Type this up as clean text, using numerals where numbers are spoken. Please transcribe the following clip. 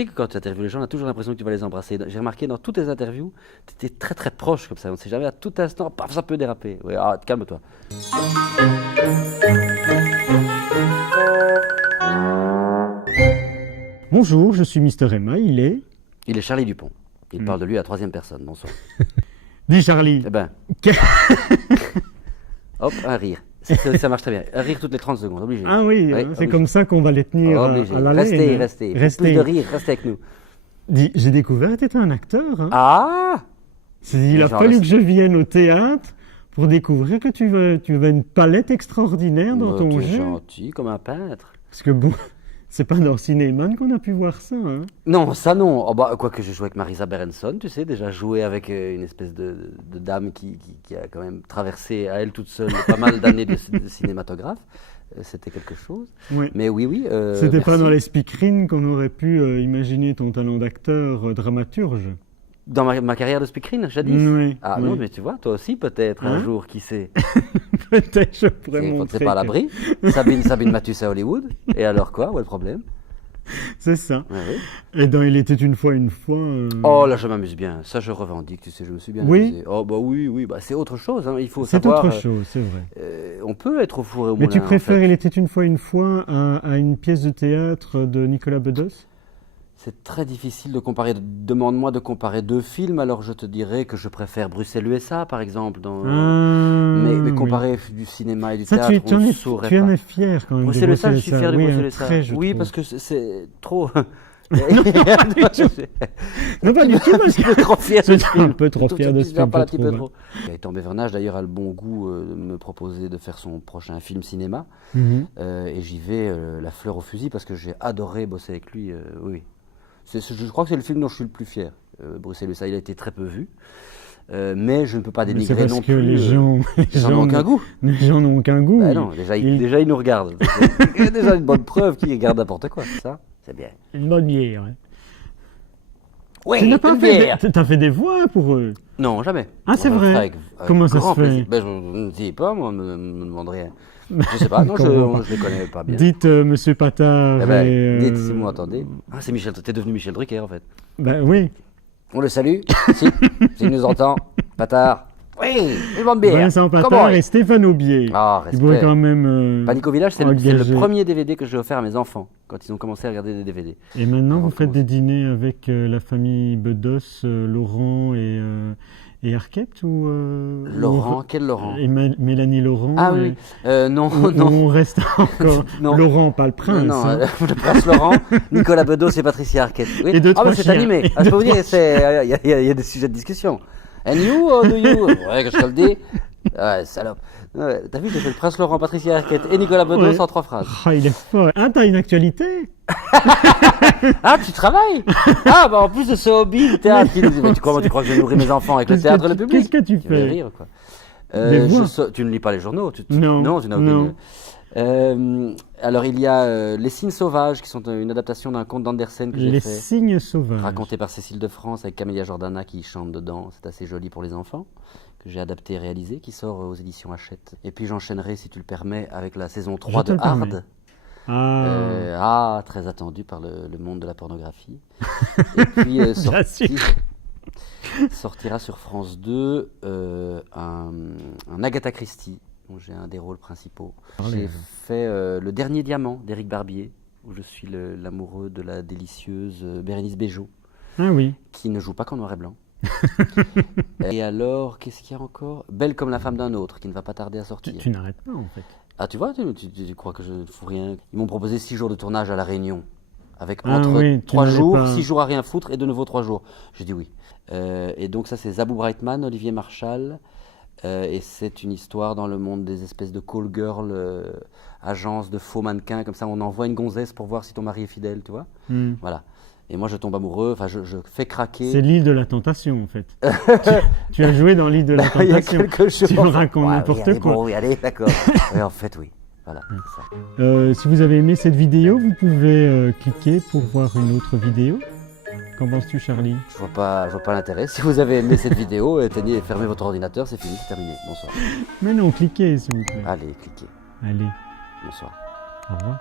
sais que quand tu interviews les gens, on a toujours l'impression que tu vas les embrasser. J'ai remarqué dans toutes tes interviews, tu étais très très proche comme ça. On ne sait jamais à tout instant, paf, ça peut déraper. Ouais, calme-toi. Bonjour, je suis Mister Emma, il est Charlie Dupont. Il parle de lui à la troisième personne. Bonsoir. Dis Charlie. Eh ben. Hop, un rire. Ça marche très bien. Un rire toutes les 30 secondes, obligé. Ah oui, Ouais, c'est obligé. comme ça qu'on va les tenir Obligé. à l'haleine. Restez. Plus de rire, restez avec nous. Dis, j'ai découvert que tu étais un acteur. Hein. Ah Il a fallu que je vienne au théâtre pour découvrir que tu avais une palette extraordinaire dans ton T'es jeu. gentil, comme un peintre. Parce que bon, c'est pas dans Cinéman qu'on a pu voir ça. Hein. Non, ça non. Oh, bah, quoique j'ai joué avec Marisa Berenson, tu sais, déjà joué avec une espèce de dame qui a quand même traversé à elle toute seule pas mal d'années de cinématographe. C'était quelque chose. Ouais. Mais oui. C'était pas merci. dans les speakerines qu'on aurait pu imaginer ton talent d'acteur dramaturge. Dans ma carrière de speakerine, jadis. Oui. Ah oui. non, mais tu vois, toi aussi peut-être un Hein jour, qui sait. Peut-être je pourrais C'est montrer. pas à que- l'abri. Sabine Mathus à Hollywood. Et alors quoi? Où est le problème? C'est ça. Ouais, oui. Et dans Il était une fois. Oh là, je m'amuse bien. Ça, je revendique. Tu sais, je me suis bien Oui. amusé. Oh bah oui. Bah, c'est autre chose. Hein. Il faut C'est savoir. autre chose, c'est vrai. On peut être au four et au Mais moulin. tu préfères en fait. Il était une fois à une pièce de théâtre de Nicolas Bedos? C'est très difficile de comparer. Demande-moi de comparer deux films, alors je te dirais que je préfère Bruxelles-USA, par exemple. Mais comparer du cinéma et du Ça, théâtre, tu on en ne es, saurait tu en pas. es fier quand même. de Bruxelles-USA, je suis fier de Oui, un Bruxelles-USA. trait, je Oui, trouve. parce que c'est trop. Non, pas du tout, parce un peu trop fier de ce C'est un film. peu trop fier de ce film, Pas un je petit peu trouve. trop. Gaëtan Bevernage, d'ailleurs, a le bon goût de me proposer de faire son prochain film cinéma. Mhm. Et j'y vais la fleur au fusil parce que j'ai adoré bosser avec lui. Oui. Je crois que c'est le film dont je suis le plus fier. Bruxelles-USA, il a été très peu vu. Mais je ne peux pas Mais dénigrer c'est parce non que plus. les gens n'ont aucun goût. Les gens n'ont aucun goût. Bah non, déjà, il nous regarde. Il y a déjà une bonne preuve qu'il regarde n'importe quoi. Ça, c'est bien. Une bonne bière. Ouais. Oui, Tu n'as pas une fait bière. t'as fait des voix pour eux. Non, jamais. Ah, c'est On le vrai. fera avec Comment ça grand se fait plaisir. Ben, je ne dis pas, moi, me demande rien. Je sais pas, non, Comment je les connais pas bien. Dites Monsieur Patard. Eh ben, et, dites si vous m'entendez. Ah, c'est Michel, t'es devenu Michel Drucker en fait. Ben oui. On le salue, s'il nous entend. Patard. Oui, une bonne bière. Vincent Comment Patard et Stéphane Aubier. Ah, Ils pourraient respect. quand même. Panique au village, c'est le engager. premier DVD que j'ai offert à mes enfants quand ils ont commencé à regarder des DVD. Et maintenant, Avant vous de faites des commencer. dîners avec la famille Bedos, Laurent et Arquette ou Laurent, quel Laurent? et Mélanie Laurent. Ah oui, non, Ou non. on reste encore. Non. Laurent, pas le prince. Non, hein. le prince Laurent, Nicolas Bedos et Patricia Arquette. Oui. Et deux, Ah, mais trois c'est chiens. animé. Et Ah, je peux deux, vous dire, il y a des sujets de discussion. And you, or do you? Ouais, que je te le dis. Ouais, salope. Ouais, t'as vu, j'ai fait le prince Laurent, Patricia Arquette et Nicolas Bedos Ouais. en 3 phrases. Ah, il est fort. Ah, t'as une actualité? Ah, tu travailles? Ah, bah en plus de ce hobby, le théâtre. Mais tu crois que je nourris mes enfants avec le Qu'est-ce que théâtre et tu- le public? qu'est-ce que tu vas fais? rire, quoi. Des voix. Tu ne lis pas les journaux? Non, tu n'as non. aucune. Alors, il y a Les Signes Sauvages, qui sont une adaptation d'un conte d'Andersen que j'ai Les fait. signes sauvages. Raconté par Cécile de France avec Camélia Jordana qui chante dedans. C'est assez joli pour les enfants, que j'ai adapté et réalisé, qui sort aux éditions Hachette. Et puis j'enchaînerai, si tu le permets, avec la saison 3 Je te de le permets. Hard. Ah, Très attendu par le monde de la pornographie. Et puis Bien sûr. sortira sur France 2 un Agatha Christie, dont j'ai un des rôles principaux. J'ai fait Le Dernier Diamant d'Éric Barbier, où je suis l'amoureux de la délicieuse Bérénice Bejo, Ah oui. qui ne joue pas qu'en noir et blanc. Et alors, qu'est-ce qu'il y a encore? Belle comme la femme d'un autre, qui ne va pas tarder à sortir. Tu n'arrêtes pas en fait. Ah, tu vois, tu crois que je ne fous rien? Ils m'ont proposé 6 jours de tournage à La Réunion, avec Ah entre oui, tu 3 n'avais jours, pas- 6 jours à rien foutre et de nouveau 3 jours. J'ai dit oui. Et donc ça, c'est Zabou Brightman, Olivier Marchal, et c'est une histoire dans le monde des espèces de call girl, agences de faux mannequins, comme ça on envoie une gonzesse pour voir si ton mari est fidèle, tu vois. Hmm. Voilà. Et moi je tombe amoureux, enfin je fais craquer. C'est l'île de la tentation en fait. tu as joué dans l'île de la Il y a tentation. quelque chose. Tu me racontes Ouais, n'importe oui, allez, quoi. Bon, oui, allez, d'accord. Oui, en fait, oui. Voilà. c'est ça. Si vous avez aimé cette vidéo, vous pouvez cliquer pour voir une autre vidéo. Qu'en penses-tu, Charlie? Je vois pas l'intérêt. Si vous avez aimé cette vidéo, fermez votre ordinateur, c'est fini, c'est terminé. Bonsoir. Mais non, cliquez s'il vous plaît. Allez, cliquez. Allez, Bonsoir. au revoir.